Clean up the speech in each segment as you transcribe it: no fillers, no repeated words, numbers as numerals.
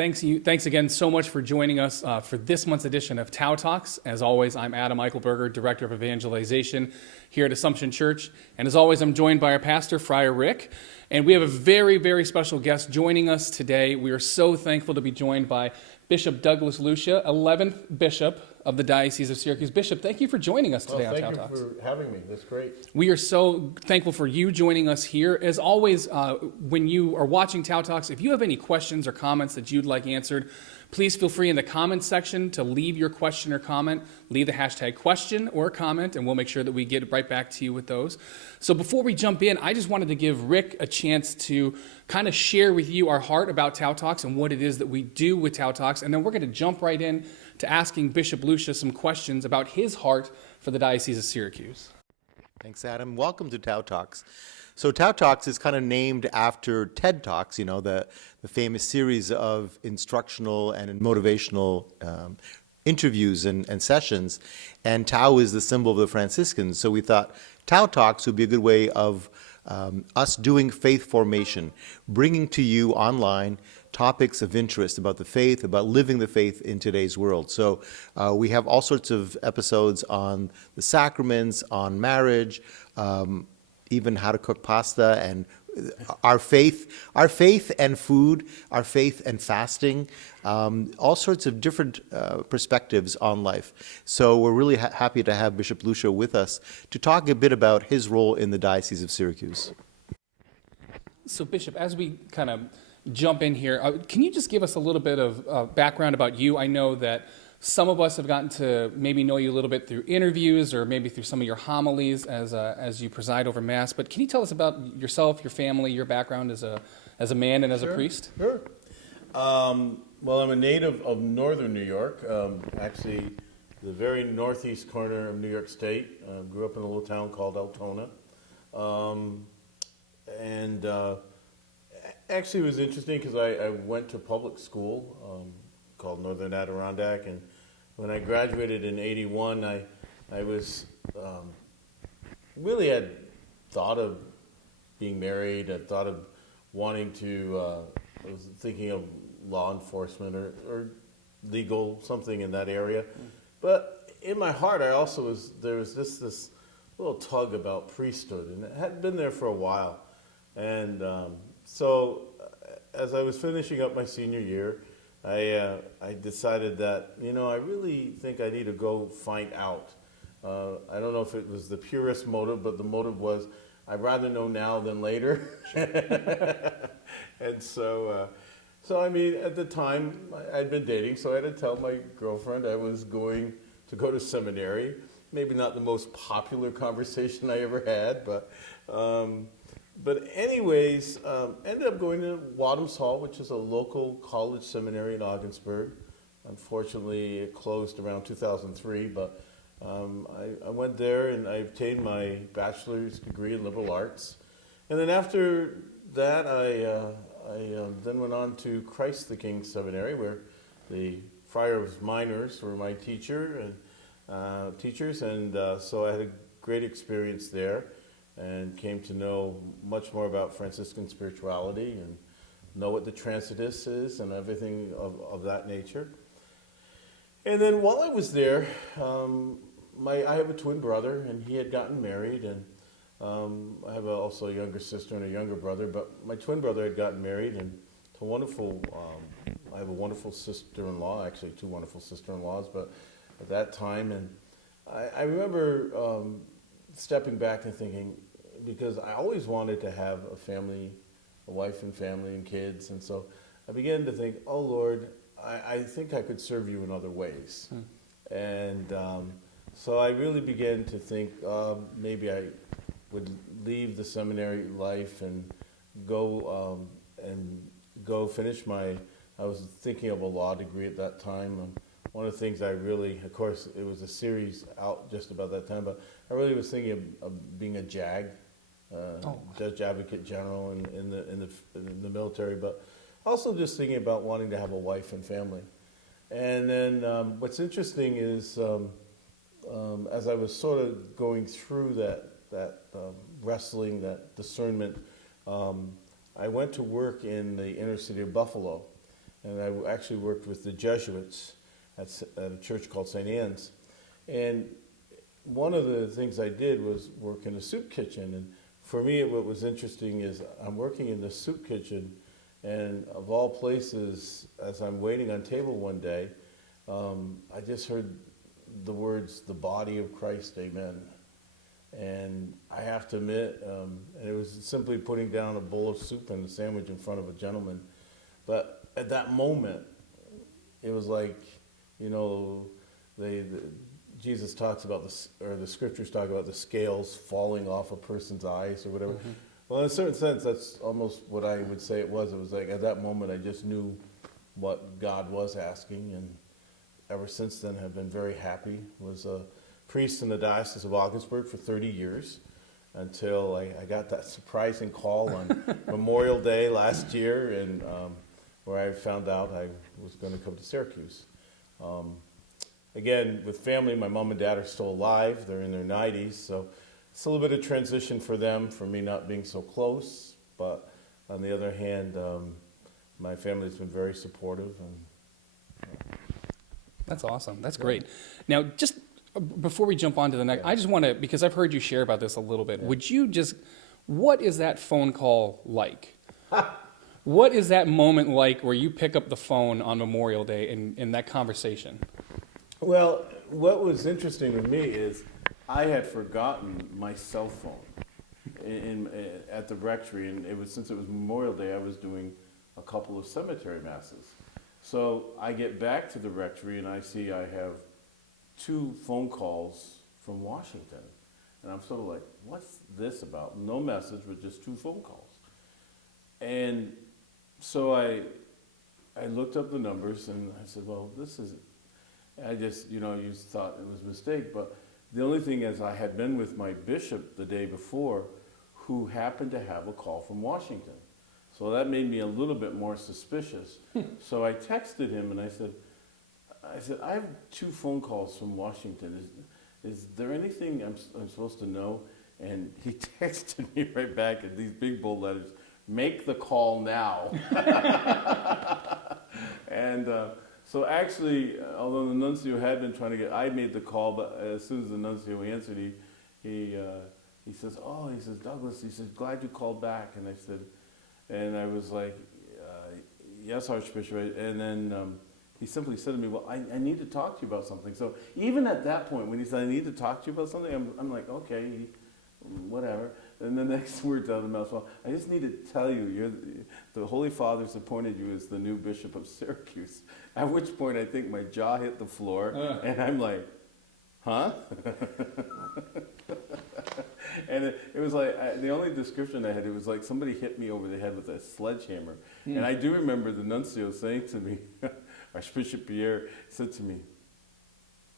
Thanks again so much for joining us for this month's edition of Tau Talks. As always, I'm Adam Eichelberger, Director of Evangelization here at Assumption Church. And as always, I'm joined by our pastor, Friar Rick. And we have a very, very special guest joining us today. We are so thankful to be joined by Bishop Douglas Lucia, 11th Bishop of the Diocese of Syracuse. Bishop, thank you for joining us today on Tau Talks. Thank you for having me. That's great. We are so thankful for you joining us here. As always, when you are watching Tau Talks, if you have any questions or comments that you'd like answered, please feel free in the comments section to leave your question or comment. Leave the hashtag question or comment, and we'll make sure that we get right back to you with those. So before we jump in, I just wanted to give Rick a chance to kind of share with you our heart about Tau Talks and what it is that we do with Tau Talks. And then we're going to jump right in to asking Bishop Lucia some questions about his heart for the Diocese of Syracuse. Thanks, Adam. Welcome to Tau Talks. So Tau Talks is kind of named after TED Talks, you know, the famous series of instructional and motivational interviews and sessions. And Tau is the symbol of the Franciscans. So we thought Tau Talks would be a good way of us doing faith formation, bringing to you online topics of interest about the faith, about living the faith in today's world. So we have all sorts of episodes on the sacraments, on marriage, even how to cook pasta, and our faith and food, our faith and fasting, all sorts of different perspectives on life. So we're really happy to have Bishop Lucia with us to talk a bit about his role in the Diocese of Syracuse. So Bishop, as we kind of jump in here, can you just give us a little bit of background about you? I know that some of us have gotten to maybe know you a little bit through interviews or maybe through some of your homilies as you preside over Mass. But can you tell us about yourself, your family, your background as a man and as a priest? Sure. Well, I'm a native of northern New York, actually the very northeast corner of New York State. Grew up in a little town called Altona. Actually, it was interesting because I went to public school called Northern Adirondack, and when I graduated in '81, I was really had thought of being married. I thought of wanting to. I was thinking of law enforcement or legal, something in that area. But in my heart, there was this little tug about priesthood, and it had been there for a while. And so as I was finishing up my senior year, I decided that, I really think I need to go find out. I don't know if it was the purest motive, but the motive was, I'd rather know now than later. And so I mean, at the time, I'd been dating, so I had to tell my girlfriend I was going to go to seminary. Maybe not the most popular conversation I ever had, but anyways, ended up going to Wadhams Hall, which is a local college seminary in Ogdensburg. Unfortunately, it closed around 2003, but I went there and I obtained my bachelor's degree in liberal arts. And then after that, I then went on to Christ the King Seminary, where the Friars Minors were my teachers, and so I had a great experience there, and came to know much more about Franciscan spirituality and know what the Transitus is and everything of that nature. And then while I was there, I have a twin brother, and he had gotten married, and I have also a younger sister and a younger brother, but my twin brother had gotten married, and to I have a wonderful sister-in-law, actually two wonderful sister-in-laws, but at that time, and I remember stepping back and thinking, because I always wanted to have a family, a wife and family and kids, and so I began to think, oh Lord, I think I could serve you in other ways. And so I really began to think maybe I would leave the seminary life and go finish I was thinking of a law degree at that time. One of the things I really, of course, it was a series out just about that time, but I really was thinking of being a JAG, Judge Advocate General in the military, but also just thinking about wanting to have a wife and family. And then what's interesting is as I was sort of going through that wrestling, that discernment, I went to work in the inner city of Buffalo. and I actually worked with the Jesuits at a church called St. Anne's. And one of the things I did was work in a soup kitchen. And for me, what was interesting is I'm working in the soup kitchen, and of all places, as I'm waiting on table one day, I just heard the words, "the body of Christ, amen." And I have to admit, and it was simply putting down a bowl of soup and a sandwich in front of a gentleman. But at that moment, it was like, you know, Jesus talks about or the scriptures talk about the scales falling off a person's eyes or whatever. Mm-hmm. Well, in a certain sense, that's almost what I would say it was. It was like at that moment, I just knew what God was asking, and ever since then have been very happy. Was a priest in the Diocese of Augsburg for 30 years until I got that surprising call on Memorial Day last year, and where I found out I was going to come to Syracuse. Again, with family, my mom and dad are still alive. They're in their 90s, so it's a little bit of transition for them, for me not being so close. But on the other hand, my family's been very supportive. That's awesome. That's great. Now, just before we jump on to the next, I just want to, because I've heard you share about this a little bit, would you just, what is that phone call like? What is that moment like where you pick up the phone on Memorial Day and that conversation? Well, what was interesting with me is I had forgotten my cell phone at the rectory, and since it was Memorial Day, I was doing a couple of cemetery masses. So I get back to the rectory and I see I have 2 phone calls from Washington, and I'm sort of like, what's this about? No message, but just 2 phone calls. And so I looked up the numbers and I said, well, this is, I just, you thought it was a mistake. But the only thing is I had been with my bishop the day before who happened to have a call from Washington. So that made me a little bit more suspicious. So I texted him and I said, I have 2 phone calls from Washington. Is there anything I'm supposed to know? And he texted me right back in these big bold letters, "Make the call now." And so actually, although the nuncio had been trying to I made the call, but as soon as the nuncio answered, he says, "Douglas," he says, "glad you called back." And I said, and I was like, "Yes, Archbishop." And then he simply said to me, "Well, I need to talk to you about something." So even at that point, when he said, "I need to talk to you about something," I'm like, okay, whatever. And the next words out of the mouth, "Well, I just need to tell you, the Holy Father's appointed you as the new Bishop of Syracuse." At which point I think my jaw hit the floor, and I'm like, huh? And it was like, the only description I had, it was like somebody hit me over the head with a sledgehammer. And I do remember the nuncio saying to me, Archbishop Pierre said to me,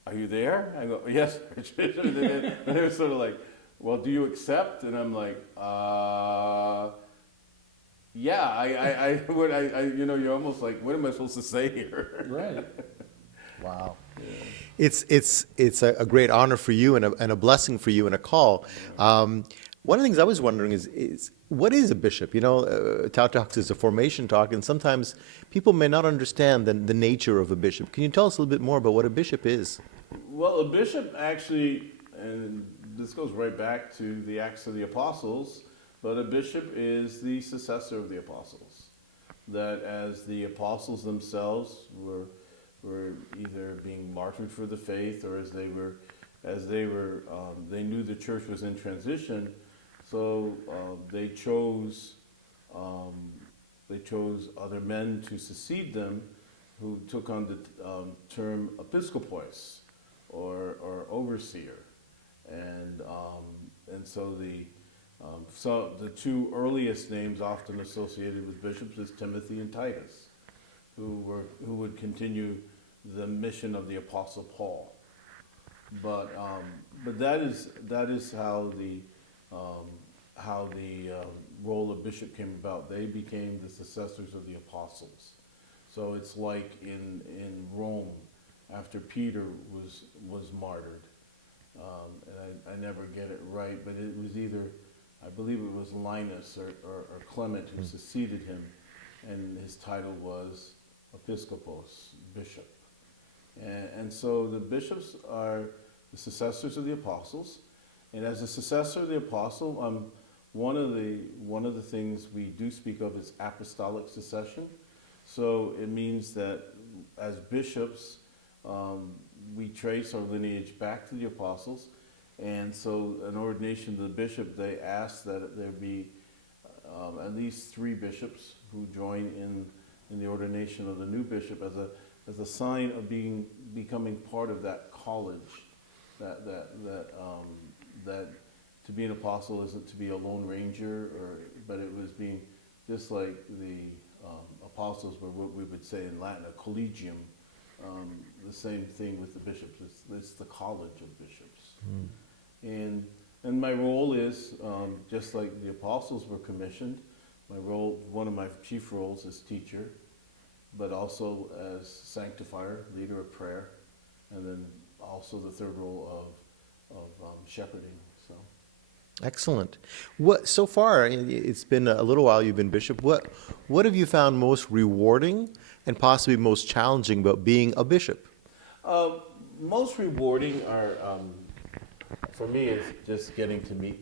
"Are you there?" I go, "Yes, Archbishop." And they were sort of like, "Well, do you accept?" And I'm like, yeah, you're almost like, what am I supposed to say here? Right. Wow. It's a great honor for you and a blessing for you and a call. One of the things I was wondering is what is a bishop? Tau Talks is a formation talk, and sometimes people may not understand the nature of a bishop. Can you tell us a little bit more about what a bishop is? Well, a bishop actually, and this goes right back to the Acts of the Apostles, but a bishop is the successor of the apostles. That as the apostles themselves were either being martyred for the faith, or they knew the church was in transition, so they chose other men to succeed them, who took on the term episkopos, or overseer, and so the 2 earliest names often associated with bishops is Timothy and Titus, who would continue the mission of the Apostle Paul. But that is how the role of bishop came about. They became the successors of the apostles. So it's like in Rome, after Peter was martyred, and I never get it right, but it was either, I believe it was Linus or Clement who succeeded him, and his title was episcopos, bishop. And so the bishops are the successors of the apostles. And as a successor of the apostle, one of the things we do speak of is apostolic succession. So it means that as bishops, we trace our lineage back to the apostles. And so an ordination to the bishop, they ask that there be at least 3 bishops who join in the ordination of the new bishop as a sign of becoming part of that college, that to be an apostle isn't to be a lone ranger, but it was being just like the apostles were what we would say in Latin a collegium. The same thing with the bishops. It's the college of bishops. And my role is just like the apostles were commissioned. One of my chief roles is teacher, but also as sanctifier, leader of prayer, and then also the third role of shepherding. So. Excellent. So far, it's been a little while you've been bishop. What have you found most rewarding and possibly most challenging about being a bishop? Most rewarding are, for me, is just getting to meet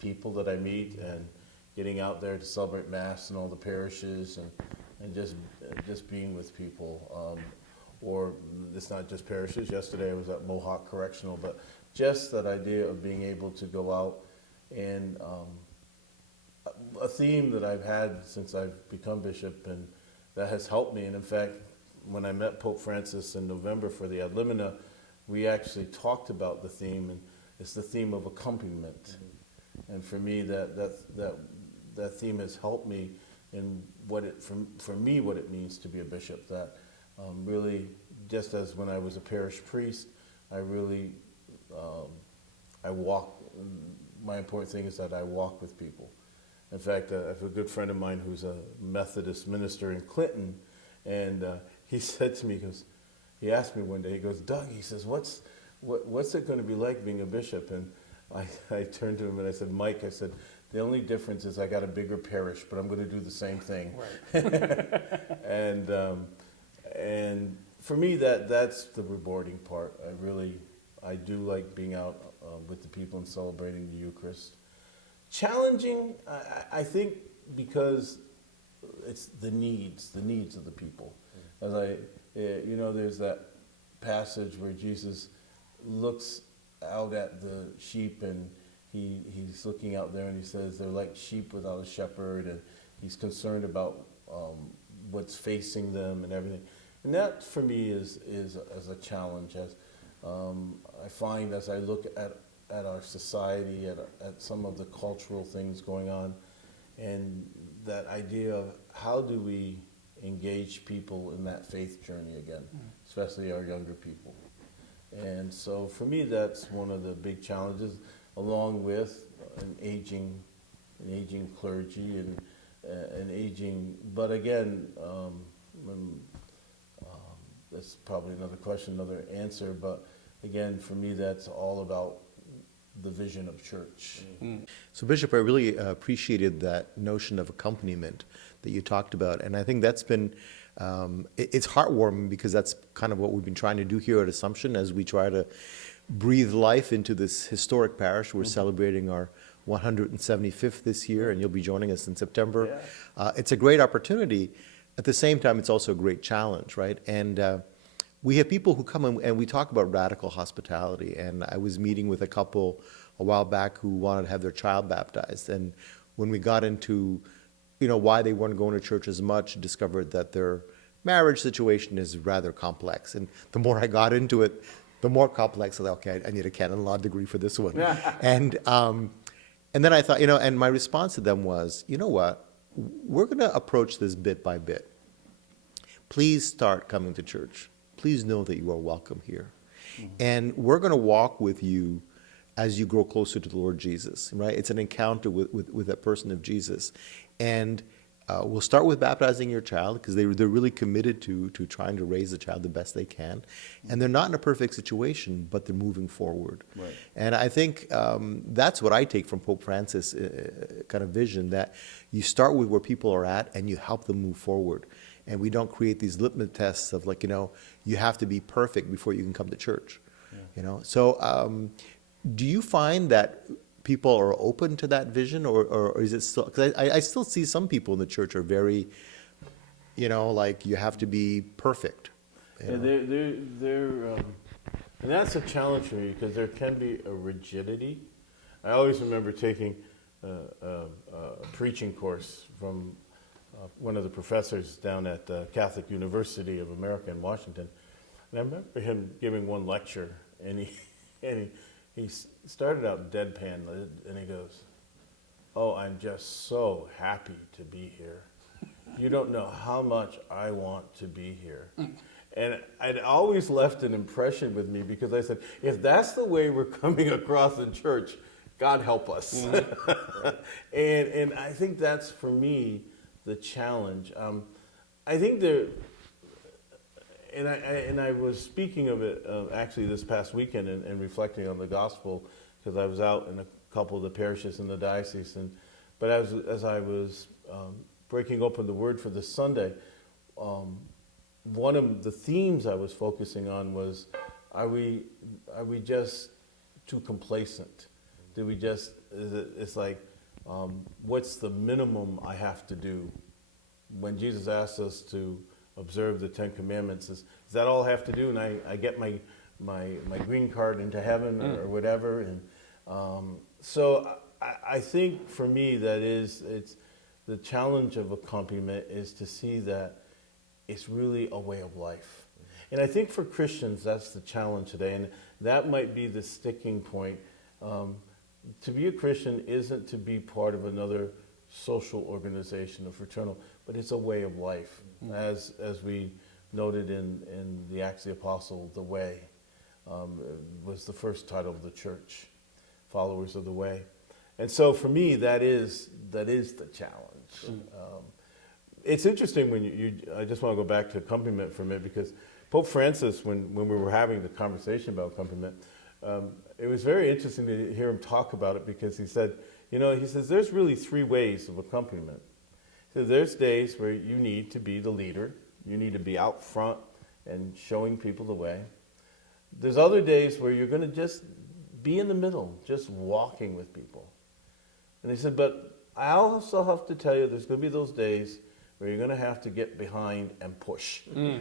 people that I meet and getting out there to celebrate Mass in all the parishes and just being with people. Or it's not just parishes. Yesterday I was at Mohawk Correctional, but just that idea of being able to go out and a theme that I've had since I've become bishop and that has helped me. And in fact, when I met Pope Francis in November for the Ad Limina, we actually talked about the theme, and it's the theme of accompaniment. Mm-hmm. And for me, that theme has helped me in for me what it means to be a bishop. That really, just as when I was a parish priest, I really I walk. My important thing is that I walk with people. In fact, I have a good friend of mine who's a Methodist minister in Clinton, and he said to me, he asked me one day, he goes, Doug, he says, what's it going to be like being a bishop? And I turned to him and I said, Mike, I said, the only difference is I got a bigger parish, but I'm going to do the same thing. Right. And for me, that's the rewarding part. I do like being out with the people and celebrating the Eucharist. Challenging, I think, because it's the needs of the people. As there's that passage where Jesus looks out at the sheep and he's looking out there and he says they're like sheep without a shepherd, and he's concerned about what's facing them and everything. And that for me is as a challenge, as I find as I look at our society, at some of the cultural things going on, and that idea of how do we engage people in that faith journey again, especially our younger people. And so for me, that's one of the big challenges, along with an aging clergy and an aging, but again, that's probably another question, another answer, but again, for me, that's all about the vision of church. So Bishop, I really appreciated that notion of accompaniment that you talked about, and I think that's been, it's heartwarming because that's kind of what we've been trying to do here at Assumption as we try to breathe life into this historic parish. We're celebrating our 175th this year, and you'll be joining us in September. Yeah. It's a great opportunity. At the same time, it's also a great challenge, right? And we have people who come and we talk about radical hospitality. And I was meeting with a couple a while back who wanted to have their child baptized. And when we got into, why they weren't going to church as much, discovered that their marriage situation is rather complex. And the more I got into it, the more complex. I thought, okay, I need a canon law degree for this one. And then I thought, and my response to them was, you know what? We're going to approach this bit by bit. Please start coming to church. Please know that you are welcome here. Mm-hmm. And we're going to walk with you as you grow closer to the Lord Jesus, right? It's an encounter with that person of Jesus. And we'll start with baptizing your child because they're really committed to trying to raise the child the best they can. And they're not in a perfect situation, but they're moving forward. Right. And I think that's what I take from Pope Francis' kind of vision, that you start with where people are at and you help them move forward. and we don't create these litmus tests of like, you have to be perfect before you can come to church. So do you find that people are open to that vision, or is it still, because I still see some people in the church are very, like you have to be perfect. Yeah, and that's a challenge for me because there can be a rigidity. I always remember taking a preaching course from one of the professors down at the Catholic University of America in Washington, and I remember him giving one lecture, and he started out deadpan, and he goes, "Oh, I'm just so happy to be here. You don't know how much I want to be here." And it always left an impression with me because I said, if that's the way we're coming across in church, God help us. And I think that's, for me, the challenge. I think and I was speaking of it actually this past weekend and reflecting on the gospel because I was out in a couple of the parishes in the diocese. But as I was breaking open the word for this Sunday, one of the themes I was focusing on was, are we just too complacent? Do we just, it's like, what's the minimum I have to do? When Jesus asked us to observe the 10 Commandments, is that all I have to do? And I get my green card into heaven or whatever. And so I think for me it's the challenge of accompaniment is to see that it's really a way of life. And I think for Christians, that's the challenge today. And that might be the sticking point. To be a Christian isn't to be part of another social organization or fraternal, but it's a way of life. As we noted in the Acts of the Apostle, the Way was the first title of the church, Followers of the Way. And so for me, that is the challenge. It's interesting when I just want to go back to accompaniment for a minute because Pope Francis, when we were having the conversation about accompaniment, it was very interesting to hear him talk about it because he said, he says there's really 3 ways of accompaniment. So there's days where you need to be the leader, you need to be out front and showing people the way. There's other days where you're going to just be in the middle, just walking with people. And he said, but I also have to tell you there's going to be those days where you're going to have to get behind and push. Wow.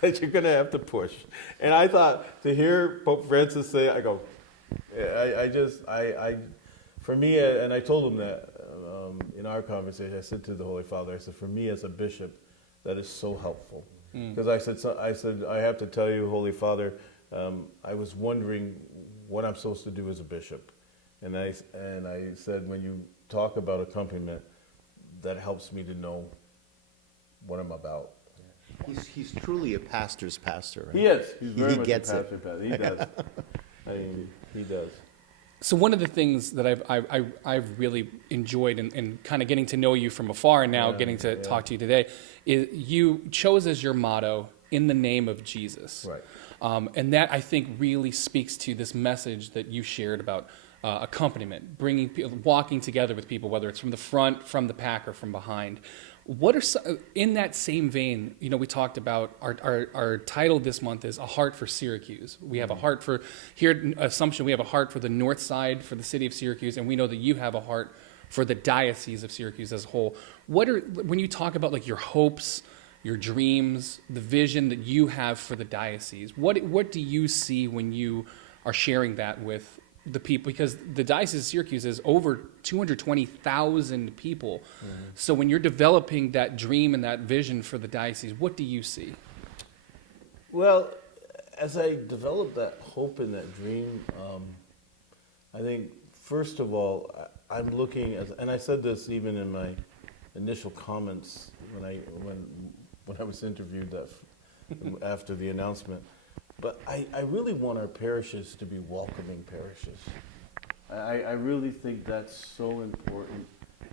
That you're going to have to push. And I thought, to hear Pope Francis say, I go, for me, and I told him that in our conversation, I said to the Holy Father, I said, for me as a bishop, that is so helpful. Because I said, I have to tell you, Holy Father, I was wondering what I'm supposed to do as a bishop. And I said, when you talk about accompaniment, that helps me to know what I'm about. He's truly a pastor's pastor. Right? He is. He's very much gets a pastor. He does. I mean, he does. So one of the things that I've really enjoyed and kind of getting to know you from afar and now getting to talk to you today is you chose as your motto, "In the name of Jesus." Right. And that, I think, really speaks to this message that you shared about accompaniment, bringing people, walking together with people, whether it's from the front, from the back, or from behind. What are in that same vein? We talked about our title this month is "A Heart for Syracuse." We have a heart for here at Assumption. We have a heart for the north side, for the city of Syracuse, and we know that you have a heart for the Diocese of Syracuse as a whole. When you talk about like your hopes, your dreams, the vision that you have for the diocese? What do you see when you are sharing that with the people? Because the Diocese of Syracuse is over 220,000 people. Mm-hmm. So when you're developing that dream and that vision for the diocese, what do you see? Well, as I developed that hope and that dream, I think first of all, I'm looking at, and I said this even in my initial comments when I was interviewed after the announcement. But I really want our parishes to be welcoming parishes. I really think that's so important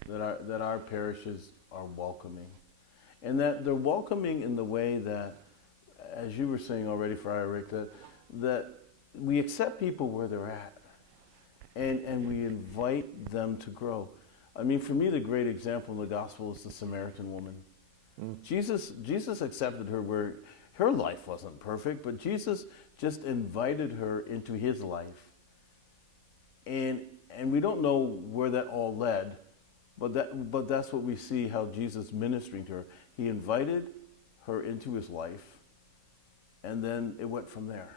that our parishes are welcoming. And that they're welcoming in the way that, as you were saying already, Friar Rick, that we accept people where they're at and we invite them to grow. I mean, for me, the great example in the gospel is the Samaritan woman. Jesus accepted her where her life wasn't perfect, but Jesus just invited her into his life. And we don't know where that all led, but that's what we see how Jesus ministering to her. He invited her into his life, and then it went from there.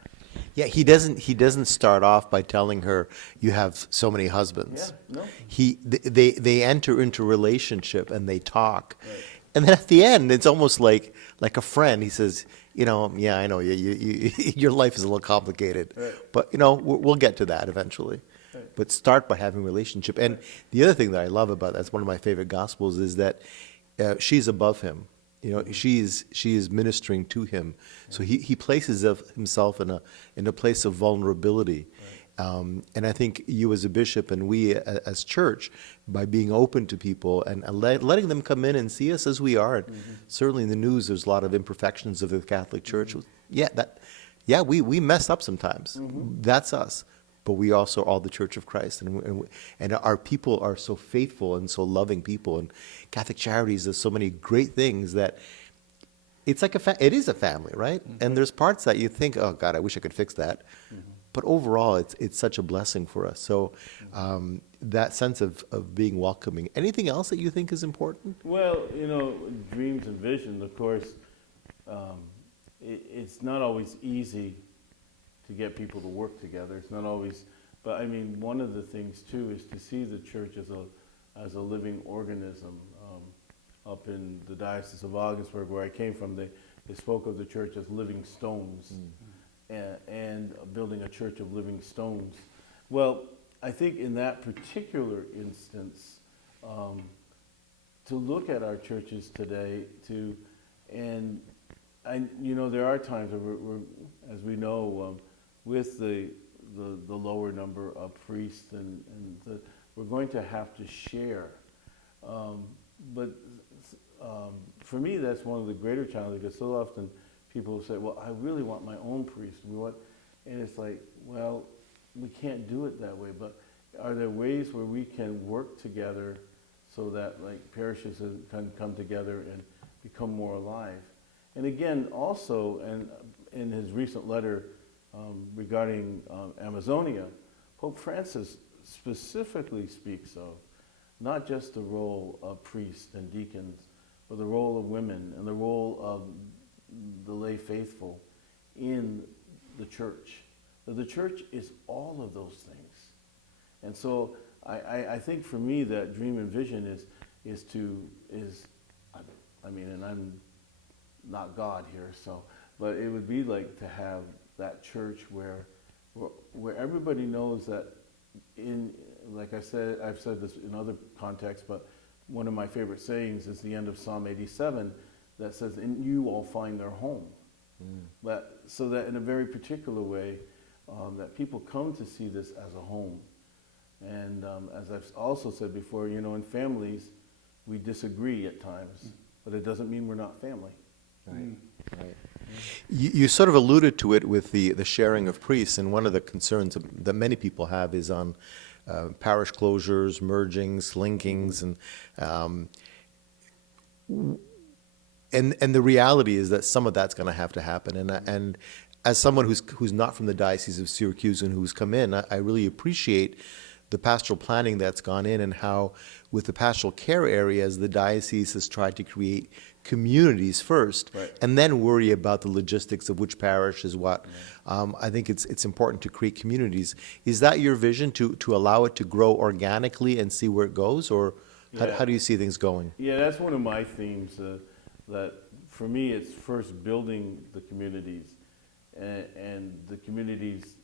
Yeah, he doesn't start off by telling her you have so many husbands. Yeah, no. They enter into relationship and they talk. Right. And then at the end, it's almost like a friend. He says, yeah, I know you your life is a little complicated, Right. but we'll get to that eventually. Right. But start by having a relationship. And the other thing that I love about that's one of my favorite gospels is that she's above him. She is ministering to him. So he places himself in a place of vulnerability. And I think you as a bishop and we as church, by being open to people and letting them come in and see us as we are. And certainly in the news, there's a lot of imperfections of the Catholic Church. We mess up sometimes. That's us. But we also are the Church of Christ, and our people are so faithful and so loving people. And Catholic Charities does so many great things that it's like it is a family, right? And there's parts that you think, oh God, I wish I could fix that. But overall, it's such a blessing for us. So that sense of being welcoming. Anything else that you think is important? Well, dreams and vision, of course, it's not always easy to get people to work together. It's not always, but I mean, one of the things too is to see the church as a living organism. Up in the Diocese of Augsburg, where I came from, they spoke of the church as living stones, and building a church of living stones. Well, I think in that particular instance, to look at our churches today, there are times where we're as we know, with the lower number of priests, we're going to have to share. But for me, that's one of the greater challenges, because so often people say, well, I really want my own priest. And it's like, well, we can't do it that way. But are there ways where we can work together so that parishes can come together and become more alive? And again, also, and in his recent letter regarding Amazonia, Pope Francis specifically speaks of not just the role of priests and deacons, but the role of women and the role of the lay faithful in the church. That the church is all of those things. And so I think for me that dream and vision and I'm not God here, but it would be like to have that church where everybody knows that like I said, I've said this in other contexts, but one of my favorite sayings is the end of Psalm 87 that says, "In you all find their home." But so that in a very particular way, that people come to see this as a home. And as I've also said before, in families, we disagree at times, but it doesn't mean we're not family. Right. Right. You sort of alluded to it with the sharing of priests, and one of the concerns that many people have is on parish closures, mergings, linkings, and the reality is that some of that's going to have to happen. And as someone who's not from the Diocese of Syracuse and who's come in, I really appreciate the pastoral planning that's gone in, and how with the pastoral care areas, the diocese has tried to create communities first, right, and then worry about the logistics of which parish is what. I think it's important to create communities. Is that your vision, to allow it to grow organically and see where it goes, or how do you see things going? Yeah, that's one of my themes. That for me, it's first building the communities, and the communities,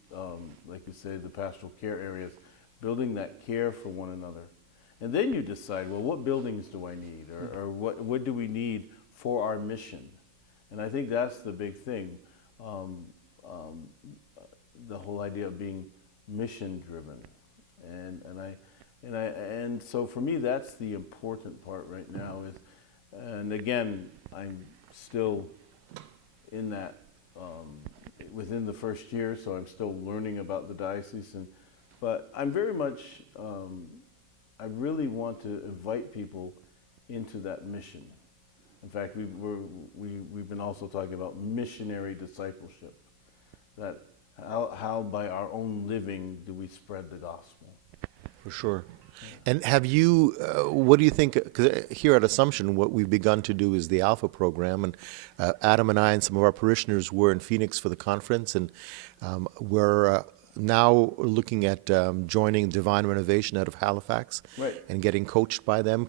like you say, the pastoral care areas, building that care for one another. And then you decide, well, what buildings do I need, or what do we need for our mission? And I think that's the big thing, the whole idea of being mission driven. And so for me, that's the important part right now. And again, I'm still in that within the first year, so I'm still learning about the diocese. But I'm very much I really want to invite people into that mission. In fact, we've been also talking about missionary discipleship. That how by our own living do we spread the gospel? For sure. And have you, what do you think, because here at Assumption, what we've begun to do is the Alpha program, and Adam and I and some of our parishioners were in Phoenix for the conference, and we're now looking at joining Divine Renovation out of Halifax, Right. and getting coached by them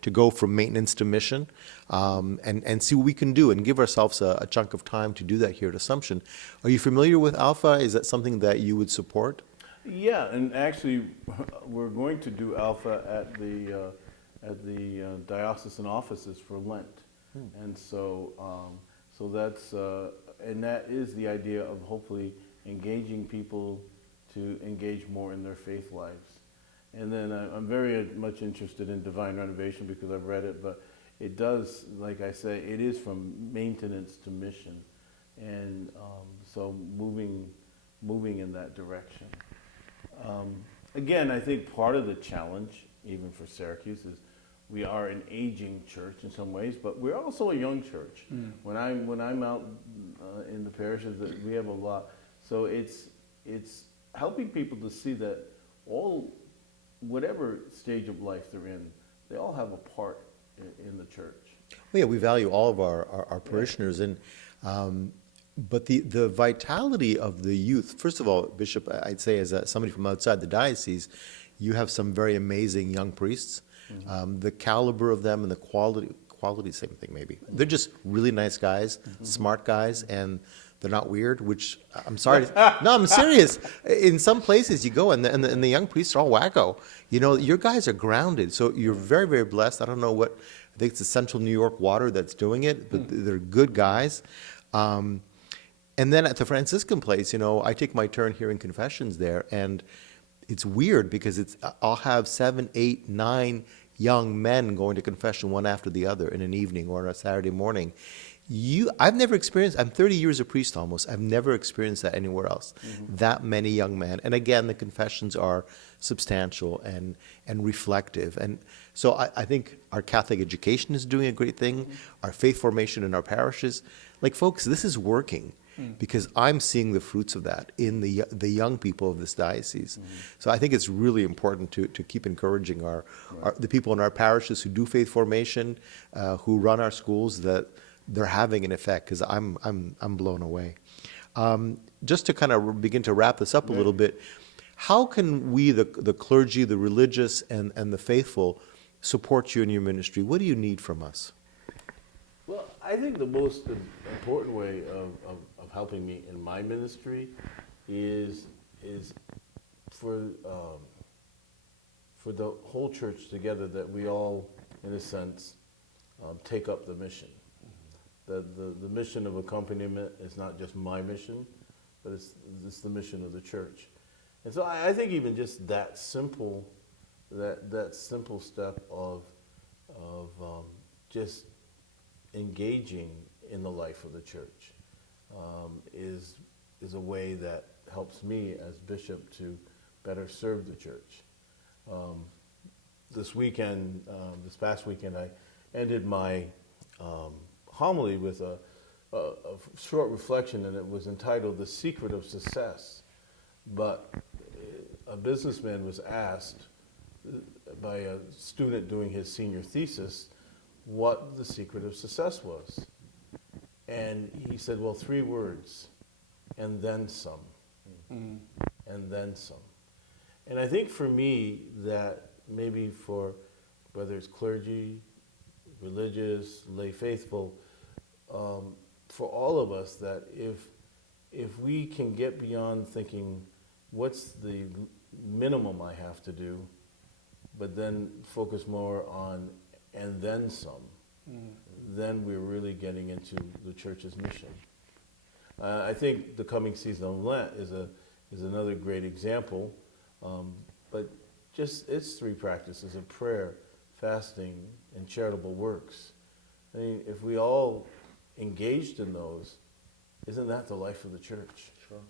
to go from maintenance to mission, and see what we can do and give ourselves a chunk of time to do that here at Assumption. Are you familiar with Alpha? Is that something that you would support? Yeah, and actually, we're going to do Alpha at the diocesan offices for Lent, and so that's and that is the idea of hopefully engaging people to engage more in their faith lives. And then I'm very much interested in Divine Renovation because I've read it, but it does, like I say, it is from maintenance to mission, and so moving in that direction. Again, I think part of the challenge, even for Syracuse, is we are an aging church in some ways, but we're also a young church. When I'm out in the parishes, that we have a lot. So it's helping people to see that whatever stage of life they're in, they all have a part in the church. Well, yeah, we value all of our parishioners, and but the vitality of the youth. First of all, Bishop, I'd say as somebody from outside the diocese, you have some very amazing young priests. The caliber of them and the quality, same thing maybe. They're just really nice guys, smart guys, and they're not weird. Which I'm sorry, no, I'm serious. In some places you go, and the young priests are all wacko. You know, your guys are grounded, so you're very, very blessed. I don't know what. I think it's the Central New York Water that's doing it, but they're good guys. And then at the Franciscan place, you know, I take my turn hearing confessions there, and it's weird because I'll have 7, 8, 9 young men going to confession one after the other in an evening or on a Saturday morning. I've never experienced, I'm 30 years a priest almost, I've never experienced that anywhere else. That many young men. And again, the confessions are substantial and reflective. And so I think our Catholic education is doing a great thing, our faith formation in our parishes. Like, folks, this is working. Because I'm seeing the fruits of that in the young people of this diocese. So I think it's really important to keep encouraging the people in our parishes who do faith formation, who run our schools, that they're having an effect, because I'm blown away. Just to kind of begin to wrap this up a little bit, how can we, the clergy, the religious, and the faithful, support you in your ministry? What do you need from us? Well, I think the most important way of helping me in my ministry is for the whole church together, that we all, in a sense, take up the mission. The mission of accompaniment is not just my mission, but it's the mission of the church. And so I think even just that simple step of just engaging in the life of the church is a way that helps me as bishop to better serve the church. This past weekend, I ended my homily with a short reflection, and it was entitled "The Secret of Success." But a businessman was asked by a student doing his senior thesis what the secret of success was. And he said, well, 3 words, and then some. And then some. And I think for me, that maybe for whether it's clergy, religious, lay faithful, for all of us, that if we can get beyond thinking, what's the minimum I have to do, but then focus more on and then some, then we're really getting into the church's mission. I think the coming season of Lent is another great example, but just it's 3 practices of prayer, fasting, and charitable works. I mean, if we all engaged in those, isn't that the life of the church? Sure.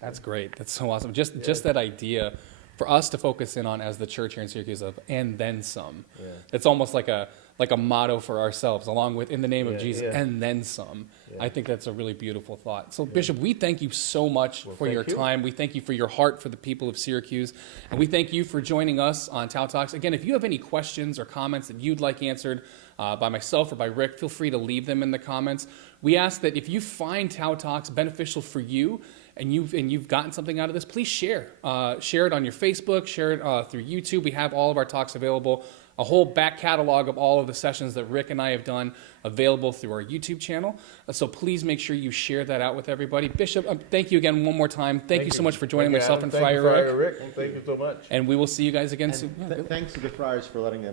That's great. That's so awesome. Just that idea for us to focus in on as the church here in Syracuse of and then some. Yeah. It's almost like a motto for ourselves, along with in the name of Yeah, Jesus yeah. and then some. Yeah. I think that's a really beautiful thought. So Bishop, we thank you so much for thank your you. time. We thank you for your heart for the people of Syracuse, and we thank you for joining us on Tau Talks. Again, if you have any questions or comments that you'd like answered by myself or by Rick, feel free to leave them in the comments. We ask that if you find Tau Talks beneficial for you, and you've gotten something out of this, please share. Share it on your Facebook, share it through YouTube. We have all of our talks available, a whole back catalog of all of the sessions that Rick and I have done available through our YouTube channel. So please make sure you share that out with everybody. Bishop, thank you again one more time. Thank you so much for joining Thank you, myself Adam. and Thank you, Friar Rick. Rick. Thank you so much. And we will see you guys again soon. And thanks to the friars for letting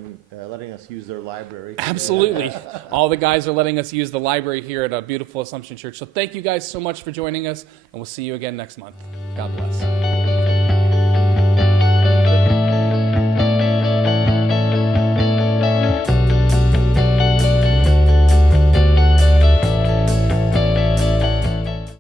us use their library. Absolutely. All the guys are letting us use the library here at a beautiful Assumption Church. So thank you guys so much for joining us, and we'll see you again next month. God bless.